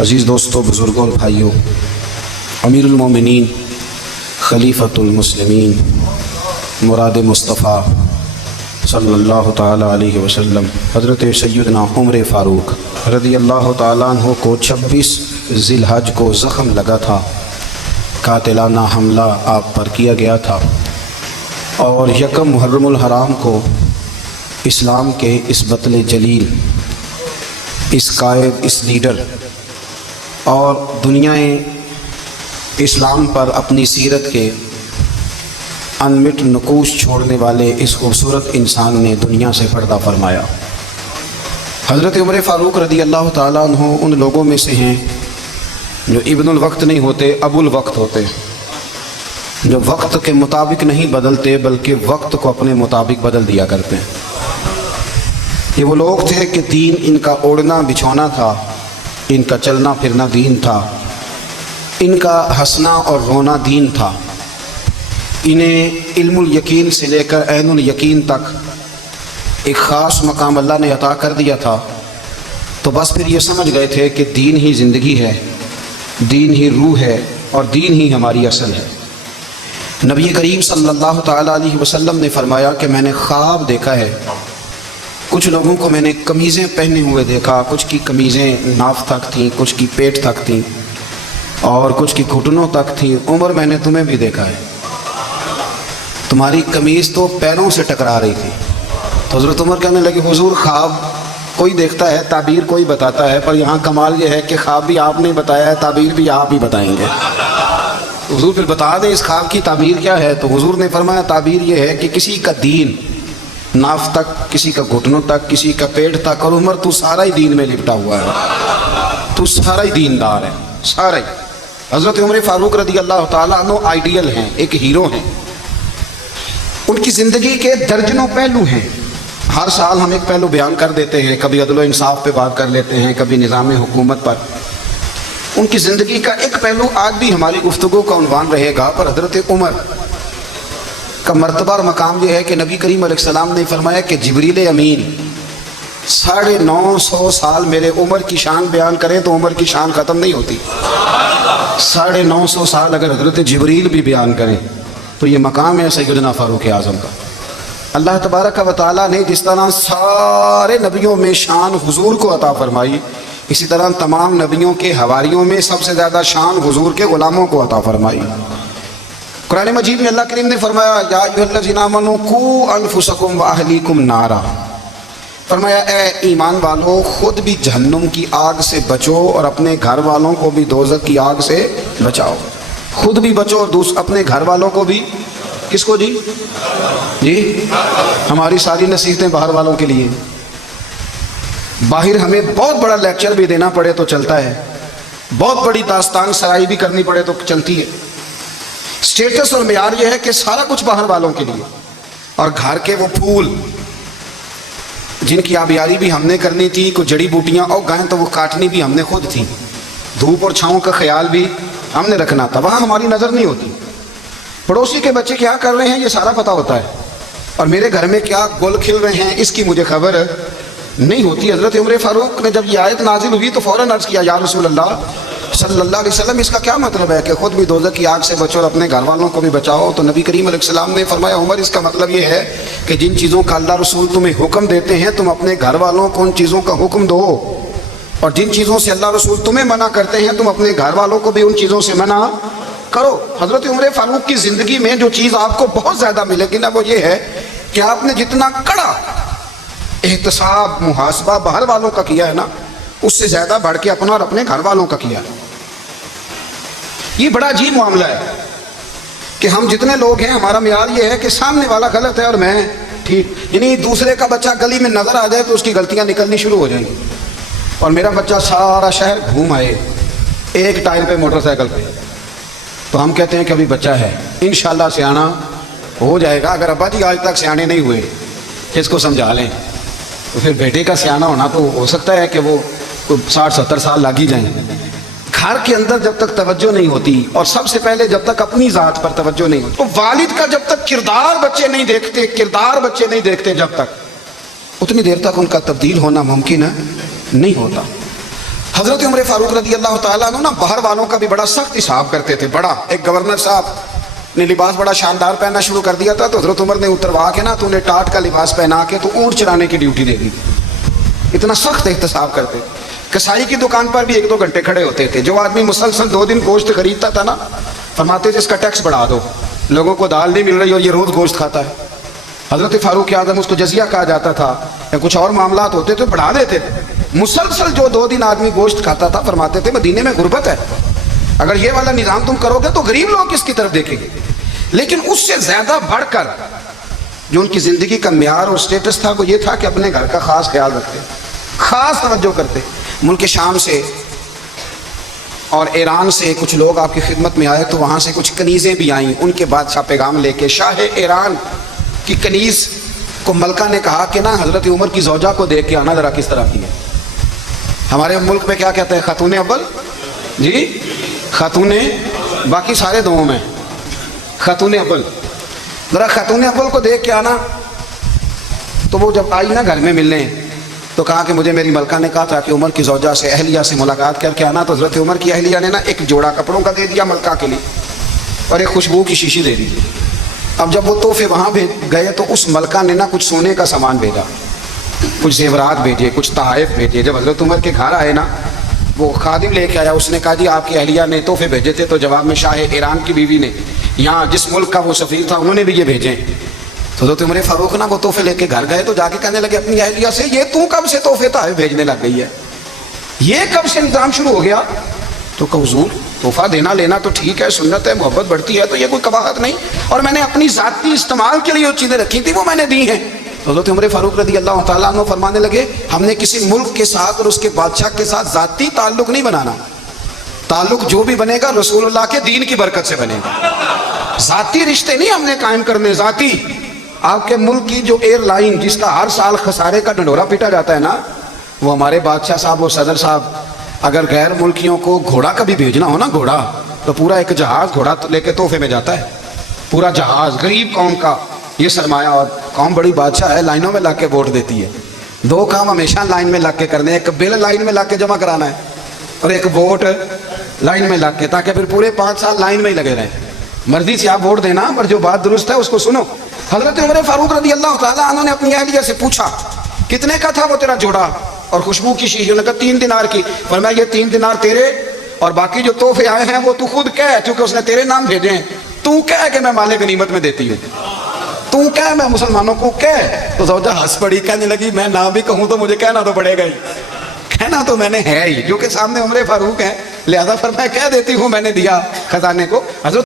عزیز دوستوں، بزرگوں اور بھائیوں، امیر المومنین خلیفۃ المسلمین مراد مصطفیٰ صلی اللہ تعالیٰ علیہ وسلم حضرت سیدنا عمر فاروق رضی اللہ تعالیٰ عنہ کو 26 ذی الحج کو زخم لگا تھا، قاتلانہ حملہ آپ پر کیا گیا تھا، اور یکم محرم الحرام کو اسلام کے اس بطل جلیل، اس قائد، اس لیڈر اور دنیا اسلام پر اپنی سیرت کے انمٹ نقوش چھوڑنے والے اس خوبصورت انسان نے دنیا سے پردہ فرمایا۔ حضرت عمر فاروق رضی اللہ تعالیٰ عنہ ان لوگوں میں سے ہیں جو ابن الوقت نہیں ہوتے، ابو الوقت ہوتے، جو وقت کے مطابق نہیں بدلتے بلکہ وقت کو اپنے مطابق بدل دیا کرتے ہیں۔ یہ وہ لوگ تھے کہ دین ان کا اوڑھنا بچھونا تھا، ان کا چلنا پھرنا دین تھا، ان کا ہنسنا اور رونا دین تھا۔ انہیں علم الیقین سے لے کر عین الیقین تک ایک خاص مقام اللہ نے عطا کر دیا تھا، تو بس پھر یہ سمجھ گئے تھے کہ دین ہی زندگی ہے، دین ہی روح ہے، اور دین ہی ہماری اصل ہے۔ نبی کریم صلی اللہ تعالیٰ علیہ وسلم نے فرمایا کہ میں نے خواب دیکھا ہے، کچھ لوگوں کو میں نے قمیضیں پہنے ہوئے دیکھا، کچھ کی قمیضیں ناف تک تھیں، کچھ کی پیٹ تک تھیں، اور کچھ کی گھٹنوں تک تھیں۔ عمر، میں نے تمہیں بھی دیکھا ہے، تمہاری قمیض تو پیروں سے ٹکرا رہی تھی۔ تو حضرت عمر کہنے لگے، حضور خواب کوئی دیکھتا ہے، تعبیر کوئی بتاتا ہے، پر یہاں کمال یہ ہے کہ خواب بھی آپ نے بتایا ہے، تعبیر بھی آپ ہی بتائیں گے۔ حضور پھر بتا دیں اس خواب کی تعبیر کیا ہے؟ تو حضور نے فرمایا تعبیر یہ ہے کہ کسی کا دین ناف تک، کسی کا گھٹنوں تک، کسی کا پیٹ تک، اور عمر تو سارا ہی دین میں لپٹا ہوا ہے، تو سارا ہی دیندار ہے، سارا ہی۔ حضرت عمر فاروق رضی اللہ تعالیٰ عنہ آئیڈیل ہیں، ایک ہیرو ہیں۔ ان کی زندگی کے درجنوں پہلو ہیں، ہر سال ہم ایک پہلو بیان کر دیتے ہیں، کبھی عدل و انصاف پہ بات کر لیتے ہیں، کبھی نظام حکومت پر۔ ان کی زندگی کا ایک پہلو آج بھی ہماری گفتگو کا عنوان رہے گا، پر حضرت عمر کا مرتبہ اور مقام یہ ہے کہ نبی کریم علیہ السلام نے فرمایا کہ جبریل امین 950 سال میرے عمر کی شان بیان کریں تو عمر کی شان ختم نہیں ہوتی۔ 950 سال اگر حضرت جبریل بھی بیان کریں تو یہ مقام ہے سیدنا فاروق اعظم کا۔ اللہ تبارک و تعالیٰ نے جس طرح سارے نبیوں میں شان حضور کو عطا فرمائی، اسی طرح تمام نبیوں کے حواریوں میں سب سے زیادہ شان حضور کے غلاموں کو عطا فرمائی۔ قرآن مجید میں اللہ کریم نے فرمایا، یا ایھا الذین آمنوا قوا انفسکم واہلیکم نارا، فرمایا اے ایمان والو خود بھی جہنم کی آگ سے بچو اور اپنے گھر والوں کو بھی دوزخ کی آگ سے بچاؤ۔ خود بھی بچو اور اپنے گھر والوں کو بھی۔ کس کو جی؟ ہماری ساری نصیحتیں باہر والوں کے لیے۔ باہر ہمیں بہت بڑا لیکچر بھی دینا پڑے تو چلتا ہے، بہت بڑی داستان سرائی بھی کرنی پڑے تو چلتی ہے۔ سٹیٹس اور معیار یہ ہے کہ سارا کچھ باہر والوں کے لیے، اور گھر کے وہ پھول جن کی آبیاری بھی ہم نے کرنی تھی، کوئی جڑی بوٹیاں اور گائیں تو وہ کاٹنی بھی ہم نے خود تھی، دھوپ اور چھاؤں کا خیال بھی ہم نے رکھنا تھا، وہاں ہماری نظر نہیں ہوتی۔ پڑوسی کے بچے کیا کر رہے ہیں یہ سارا پتہ ہوتا ہے، اور میرے گھر میں کیا گل کھل رہے ہیں اس کی مجھے خبر نہیں ہوتی۔ حضرت عمر فاروق نے جب یہ آیت نازل ہوئی تو فوراً عرض کیا، یا رسول اللہ صلی اللہ علیہ وسلم اس کا کیا مطلب ہے کہ خود بھی دوزخ کی آگ سے بچو اور اپنے گھر والوں کو بھی بچاؤ؟ تو نبی کریم علیہ السلام نے فرمایا، عمر اس کا مطلب یہ ہے کہ جن چیزوں کا اللہ رسول تمہیں حکم دیتے ہیں تم اپنے گھر والوں کو ان چیزوں کا حکم دو، اور جن چیزوں سے اللہ رسول تمہیں منع کرتے ہیں تم اپنے گھر والوں کو بھی ان چیزوں سے منع کرو۔ حضرت عمر فاروق کی زندگی میں جو چیز آپ کو بہت زیادہ ملے گی نا، وہ یہ ہے کہ آپ نے جتنا کڑا احتساب محاسبہ باہر والوں کا کیا ہے نا، اس سے زیادہ بڑھ کے اپنا اور اپنے گھر والوں کا کیا ہے۔ یہ بڑا عجیب معاملہ ہے کہ ہم جتنے لوگ ہیں ہمارا معیار یہ ہے کہ سامنے والا غلط ہے اور میں ٹھیک، یعنی دوسرے کا بچہ گلی میں نظر آ جائے تو اس کی غلطیاں نکلنی شروع ہو جائیں گی، اور میرا بچہ سارا شہر گھوم آئے ایک ٹائر پہ موٹر سائیکل پہ، تو ہم کہتے ہیں کہ ابھی بچہ ہے، انشاءاللہ سیانا ہو جائے گا۔ اگر ابا جی آج تک سیانے نہیں ہوئے اس کو سمجھا لیں، تو پھر بیٹے کا سیانا ہونا تو ہو سکتا ہے کہ وہ 60-70 سال لگ ہی جائیں۔ گھر کے اندر جب تک توجہ نہیں ہوتی، اور سب سے پہلے جب تک اپنی ذات پر توجہ نہیں ہوتی، تو والد کا جب تک کردار بچے نہیں دیکھتے جب تک، اتنی دیر تک ان کا تبدیل ہونا ممکن نہیں ہوتا۔ حضرت عمر فاروق رضی اللہ تعالیٰ عنہ نا باہر والوں کا بھی بڑا سخت حساب کرتے تھے. بڑا ایک گورنر صاحب نے لباس بڑا شاندار پہننا شروع کر دیا تھا تو حضرت عمر نے اتروا کے نا تو انہیں ٹاٹ کا لباس پہنا کے تو اونٹ چرانے کی ڈیوٹی دے دی. اتنا سخت احتساب کرتے. کسائی کی دکان پر بھی 1-2 گھنٹے کھڑے ہوتے تھے. جو آدمی مسلسل 2 دن گوشت خریدتا تھا نا فرماتے تھے اس کا ٹیکس بڑھا دو, لوگوں کو دال نہیں مل رہی اور یہ روز گوشت کھاتا ہے. حضرت فاروق اعظم اس کو جزیہ کہا جاتا تھا یا کچھ اور معاملات ہوتے تو بڑھا دیتے تھے. مسلسل جو 2 دن آدمی گوشت کھاتا تھا فرماتے تھے مدینے میں غربت ہے, اگر یہ والا نظام تم کرو گے تو غریب لوگ کس کی طرف دیکھیں گے. لیکن اس سے زیادہ بڑھ کر جو ان کی زندگی کا معیار اور سٹیٹس تھا وہ یہ تھا کہ اپنے گھر کا خاص خیال رکھتے, خاص توجہ کرتے. ملک شام سے اور ایران سے کچھ لوگ آپ کی خدمت میں آئے تو وہاں سے کچھ کنیزیں بھی آئیں. ان کے بادشاہ پیغام لے کے شاہ ایران کی کنیز کو ملکہ نے کہا کہ نا حضرت عمر کی زوجہ کو دیکھ کے آنا ذرا کس طرح کی ہے. ہمارے ملک میں کیا کہتے ہیں خاتون اول, جی خاتون, باقی سارے دونوں میں خاتون اول, ذرا خاتون اول کو دیکھ کے آنا. تو وہ جب آئی نا گھر میں ملنے تو کہا کہ مجھے میری ملکہ نے کہا تھا کہ عمر کی زوجہ سے اہلیہ سے ملاقات کر کے آنا. تو حضرت عمر کی اہلیہ نے نا ایک جوڑا کپڑوں کا دے دیا ملکہ کے لیے اور ایک خوشبو کی شیشی دے دی. اب جب وہ تحفے وہاں گئے تو اس ملکہ نے نا کچھ سونے کا سامان بھیجا, کچھ زیورات بھیجے, کچھ تحائف بھیجے. جب حضرت عمر کے گھر آئے نا وہ خادم لے کے آیا, اس نے کہا جی آپ کی اہلیہ نے تحفے بھیجے تھے. تو جواب میں شاہ ایران کی بیوی نے یہاں جس ملک کا وہ سفیر تھا انہوں نے بھی یہ بھیجے. تو حضرت عمر فاروق نا وہ تحفے لے کے گھر گئے تو جا کے کہنے لگے اپنی اہلیہ سے یہ تو کب سے تحفے تحائف بھیجنے لگ گئی ہے, یہ کب سے نظام شروع ہو گیا. تو کہ حضور تحفہ دینا لینا تو ٹھیک ہے, سنت ہے, محبت بڑھتی ہے, تو یہ کوئی قباحت نہیں, اور میں نے اپنی ذاتی استعمال کے لیے جو چیزیں رکھی تھی وہ میں نے دی ہیں. حضرت عمر فاروق رضی اللہ تعالیٰ عنہ فرمانے لگے ہم نے کسی ملک کے ساتھ اور اس کے بادشاہ کے ساتھ ذاتی تعلق نہیں بنانا. تعلق جو بھی بنے گا رسول اللہ کے دین کی برکت سے بنے گا. ذاتی رشتے نہیں ہم نے قائم کرنے. ذاتی آپ کے ملک کی جو ایئر لائن جس کا ہر سال خسارے کا ڈنڈورا پیٹا جاتا ہے نا, وہ ہمارے بادشاہ صاحب اور صدر صاحب اگر غیر ملکیوں کو گھوڑا کبھی بھیجنا ہو نا, گھوڑا تو پورا ایک جہاز گھوڑا لے کے تحفے میں جاتا ہے. پورا جہاز غریب قوم کا یہ سرمایہ, اور قوم بڑی بادشاہ ہے, لائنوں میں لا کے ووٹ دیتی ہے. 2 کام ہمیشہ لائن میں لگ کے کرنے, ایک بل لائن میں لا کے جمع کرانا ہے اور ایک ووٹ لائن میں لگ کے, تاکہ پھر پورے 5 سال لائن میں ہی لگے رہیں. مرضی سے آپ ووٹ دینا پر جو بات درست ہے اس کو سنو. حضرت عمر فاروق رضی اللہ تعالیٰ عنہ نے اپنی اہلیہ سے پوچھا کتنے کا تھا وہ تیرا جوڑا اور خوشبو کی شیشی؟ انہوں نے کہا 3 دینار کی. فرمایا یہ 3 دینار تیرے اور باقی جو تحفے آئے ہیں وہ تو خود کہہ, کیونکہ اس نے تیرے نام بھیجے ہیں. تو کہہ کہ میں مال غنیمت میں دیتی ہوں, تو کہہ میں مسلمانوں کو کہہ. تو زوجہ ہنس پڑی, کہنے لگی میں نہ بھی کہوں تو مجھے کہنا تو پڑے گا ہی, کہنا تو میں نے ہے ہی, کیونکہ سامنے عمر فاروق ہے, لہذا فرمایا کہہ دیتی ہوں میں نے دیا خزانے کو. حضرت